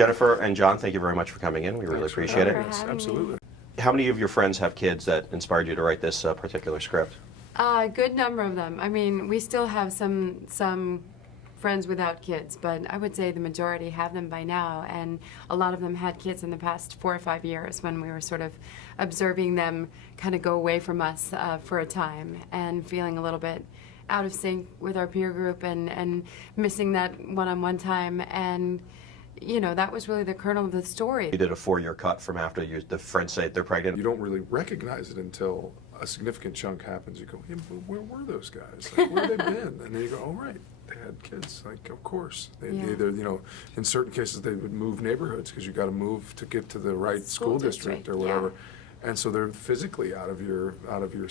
Jennifer and John, thank you very much for coming in. We really appreciate it. Absolutely. How many of your friends have kids that inspired you to write this particular script? A good number of them. I mean, we still have some friends without kids, but I would say the majority have them by now, and a lot of them had kids in the past 4 or 5 years when we were sort of observing them kind of go away from us for a time and feeling a little bit out of sync with our peer group and missing that one-on-one time. And you know, that was really the kernel of the story. You did a 4-year cut from after the friends say they're pregnant. You don't really recognize it until a significant chunk happens. You go, hey, where were those guys? Like, where have they been? And then you go, oh, right, they had kids. Like, of course. They either, you know, in certain cases they would move neighborhoods because you got to move to get to the right school district or whatever. And so they're physically out of your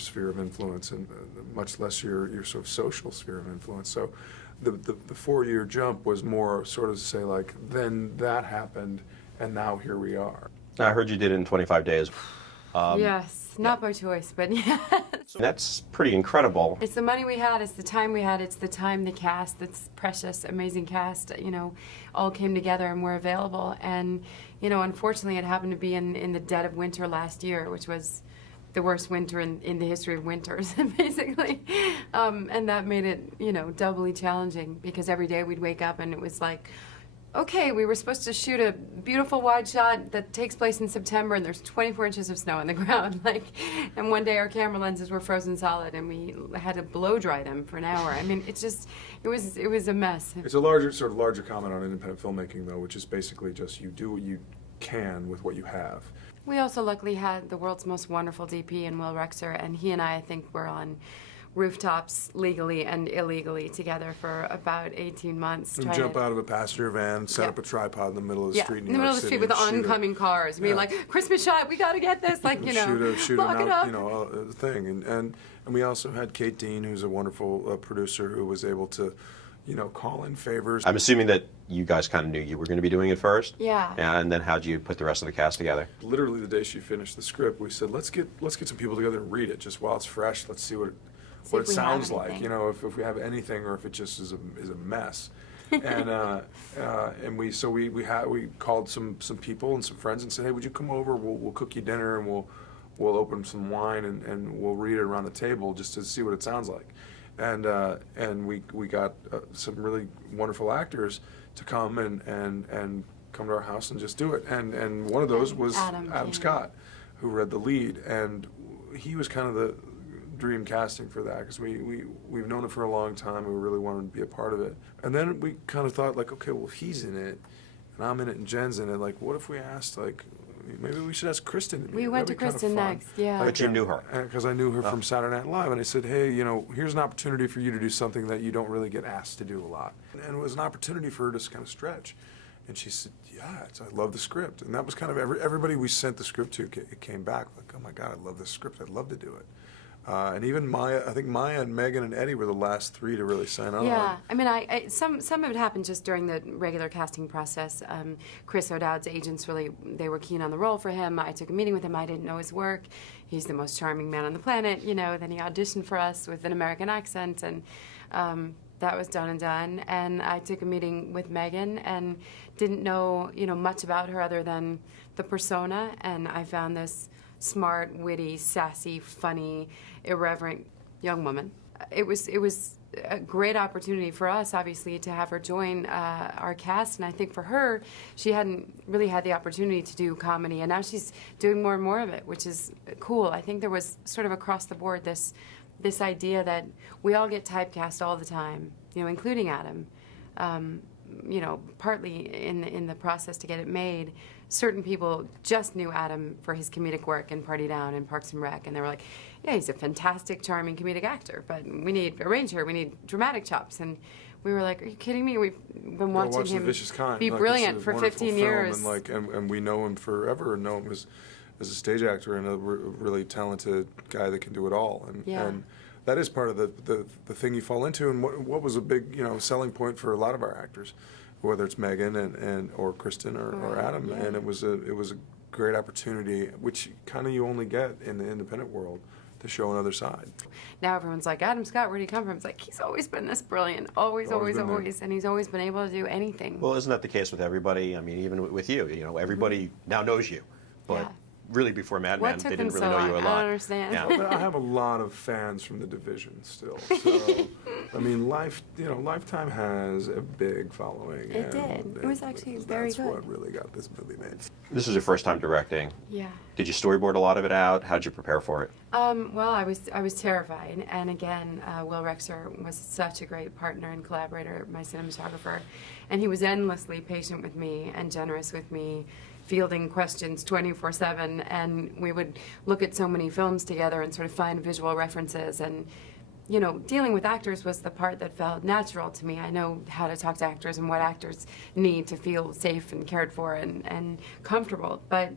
sphere of influence, and much less your sort of social sphere of influence. So the 4-year jump was more sort of to say, like, then that happened, and now here we are. I heard you did it in 25 days. Yes, not by choice, but yes. That's pretty incredible. It's the money we had, it's the time we had, it's the time the cast, that's precious, amazing cast, you know, all came together and were available. And, you know, unfortunately it happened to be in the dead of winter last year, which was the worst winter in the history of winters, basically. And that made it, you know, doubly challenging because every day we'd wake up and it was like, okay, we were supposed to shoot a beautiful wide shot that takes place in September and there's 24 inches of snow on the ground. Like, and one day our camera lenses were frozen solid and we had to blow dry them for an hour. I mean, it's just, it was a mess. It's a larger comment on independent filmmaking though, which is basically just you do what you can with what you have. We also luckily had the world's most wonderful DP in Will Rexer, and he and I think were on rooftops legally and illegally together for about 18 months. And jump out of a passenger van, set up a tripod in the middle of the street in the middle of the street with oncoming cars. I mean, like, Christmas shot, we got to get this, like, you know, lock it up. You know, a thing. And we also had Kate Dean, who's a wonderful producer who was able to, you know, call in favors. I'm assuming that you guys kind of knew you were going to be doing it first? Yeah. And then how'd you put the rest of the cast together? Literally the day she finished the script, we said, let's get some people together and read it just while it's fresh. Let's see what it sounds like, you know, if we have anything or if it just is a mess. And we called some people and some friends and said, hey, would you come over? We'll cook you dinner and we'll open some wine and we'll read it around the table just to see what it sounds like. And we got some really wonderful actors to come and come to our house and just do it. And one of those was Adam Scott, who read the lead, and he was kind of the dream casting for that because we've known it for a long time. We really wanted to be a part of it. And then we kind of thought, like, okay, well, if he's in it and I'm in it and Jen's in it, like, what if we asked, like, maybe we should ask Kristen. We went to Kristen next, yeah. But you knew her. Because I knew her from Saturday Night Live, and I said, hey, you know, here's an opportunity for you to do something that you don't really get asked to do a lot. And it was an opportunity for her to kind of stretch. And she said, yeah, I love the script. And that was kind of everybody we sent the script to, it came back like, oh my God, I love this script, I'd love to do it. And even Maya, I think Maya and Megan and Eddie were the last 3 to really sign on. Yeah, I mean, some of it happened just during the regular casting process. Chris O'Dowd's agents they were keen on the role for him. I took a meeting with him. I didn't know his work. He's the most charming man on the planet, you know. Then he auditioned for us with an American accent, and that was done and done. And I took a meeting with Megan and didn't know, you know, much about her other than the persona, and I found this smart, witty, sassy, funny, irreverent young woman. It was a great opportunity for us, obviously, to have her join our cast, and I think for her, she hadn't really had the opportunity to do comedy, and now she's doing more and more of it, which is cool. I think there was sort of across the board this idea that we all get typecast all the time, you know, including Adam. You know, partly in the process to get it made, certain people just knew Adam for his comedic work in Party Down and Parks and Rec, and they were like, yeah, he's a fantastic, charming comedic actor, but we need a ranger, we need dramatic chops. And we were like, are you kidding me? We've been watching him be brilliant for 15 years. And we know him forever and know him as a stage actor and a really talented guy that can do it all. And that is part of the thing you fall into, and what was a big, you know, selling point for a lot of our actors, whether it's Megan or Kristen or Adam, and it was a great opportunity, which kind of you only get in the independent world. to show another side. Now everyone's like, Adam Scott, where do you come from? It's like, he's always been this brilliant, always, Always been there. always, and he's always been able to do anything. Well, isn't that the case with everybody? I mean, even with you, you know, everybody now knows you, but Yeah. really before Mad Men, What took they them didn't really so know you a long? lot. I don't understand. Yeah. But I have a lot of fans from the division still. So, I mean, Lifetime has a big following. It and did. It was actually very That's good. what really got this movie made. This was your first time directing. Yeah. Did you storyboard a lot of it out? How did you prepare for it? Well, I was terrified, and again, Will Rexer was such a great partner and collaborator, my cinematographer, and he was endlessly patient with me and generous with me, fielding questions 24/7, and we would look at so many films together and sort of find visual references. And you know, dealing with actors was the part that felt natural to me. I know how to talk to actors and what actors need to feel safe and cared for and comfortable, but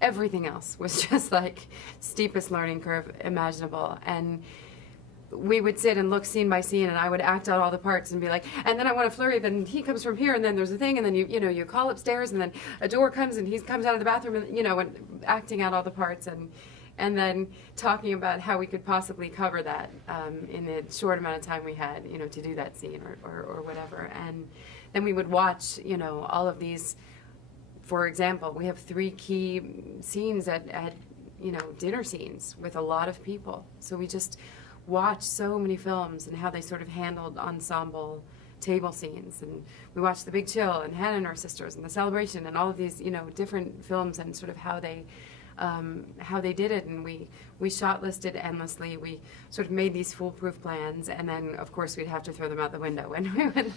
everything else was just like steepest learning curve imaginable. And we would sit and look scene by scene, and I would act out all the parts and be like, and then I want to flurry, then he comes from here, and then there's a thing, and then you call upstairs, and then a door comes, and he comes out of the bathroom, and and acting out all the parts, and then talking about how we could possibly cover that in the short amount of time we had, to do that scene or whatever. And then we would watch, all of these. For example, we have 3 key scenes at dinner scenes with a lot of people. So we just watched so many films and how they sort of handled ensemble table scenes. And we watched The Big Chill and Hannah and Her Sisters and The Celebration and all of these, different films and sort of how they did it. And we shot listed endlessly. We sort of made these foolproof plans, and then of course we'd have to throw them out the window when we would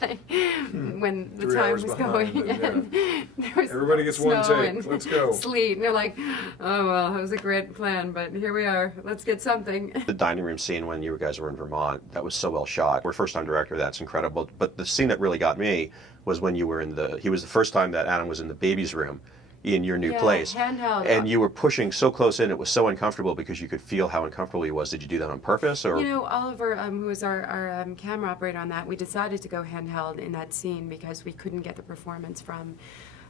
when the 3 time hours was behind, going. and, There was Everybody gets one snow take. and Let's go. Sleet, and they're like, oh well, it was a great plan, but here we are. Let's get something. The dining room scene when you guys were in Vermont, that was so well shot. We're first-time director, that's incredible. But the scene that really got me was when you were he was the first time that Adam was in the baby's room in your new place. Handheld. And you were pushing so close in, it was so uncomfortable because you could feel how uncomfortable he was. Did you do that on purpose? Or Oliver, who was our camera operator on that, we decided to go handheld in that scene because we couldn't get the performance from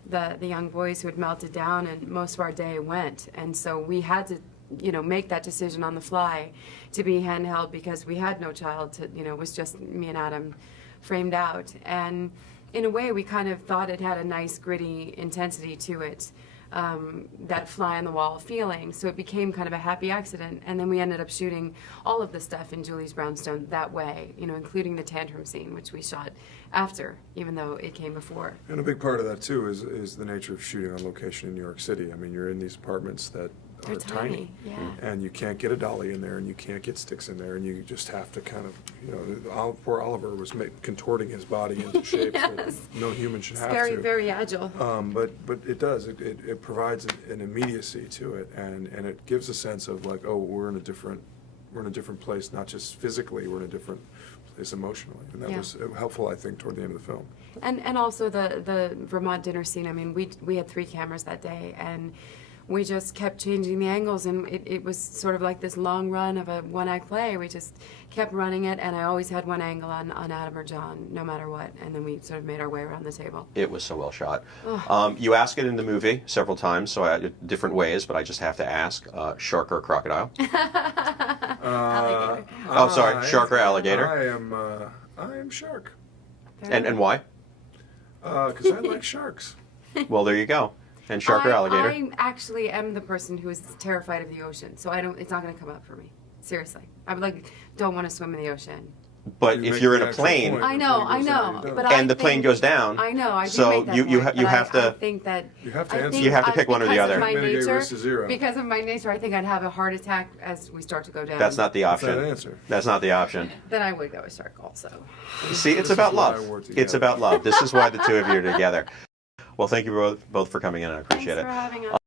the young boys who had melted down, and most of our day went. And so we had to make that decision on the fly to be handheld because we had no child it was just me and Adam framed out. And in a way, we kind of thought it had a nice gritty intensity to it, that fly-on-the-wall feeling. So it became kind of a happy accident. And then we ended up shooting all of the stuff in Julie's Brownstone that way, including the tantrum scene, which we shot after, even though it came before. And a big part of that, too, is the nature of shooting on location in New York City. I mean, you're in these apartments that They're are tiny. yeah. And you can't get a dolly in there, and you can't get sticks in there, and you just have to kind of, poor Oliver was contorting his body into shapes Yes. that no human should have Very, to. very agile. But it does. It provides an immediacy to it, and it gives a sense of like, oh, we're in a different place, not just physically, we're in a different place emotionally, and that was helpful, I think, toward the end of the film. And also the Vermont dinner scene. I mean, we had 3 cameras that day, and we just kept changing the angles, and it was sort of like this long run of a one-act play. We just kept running it, and I always had one angle on Adam or John, no matter what, and then we sort of made our way around the table. it was so well shot. You ask it in the movie several times, so different ways, but I just have to ask, shark or crocodile? Alligator. Oh, sorry, shark or alligator? I am shark, And why? because I like sharks. Well, there you go. And shark or alligator? I actually am the person who is terrified of the ocean, so it's not going to come up for me. Seriously. I don't want to swim in the ocean. But You if make you're in the a actual plane, point. I know, But and the plane goes down, I know, I do so make that you point, you but have to. I think that You have to I answer. think You have to I- pick one or the because other. Of my Mitigate nature, risk to zero. because of my nature, I think I'd have a heart attack as we start to go down. That's not the That's option. that answer. That's not the option. Then I would go with shark also. See, it's This about is why love. we're It's together. about love. This is why the two of you are together. Well, thank you both for coming in. I appreciate Thanks it. for having us.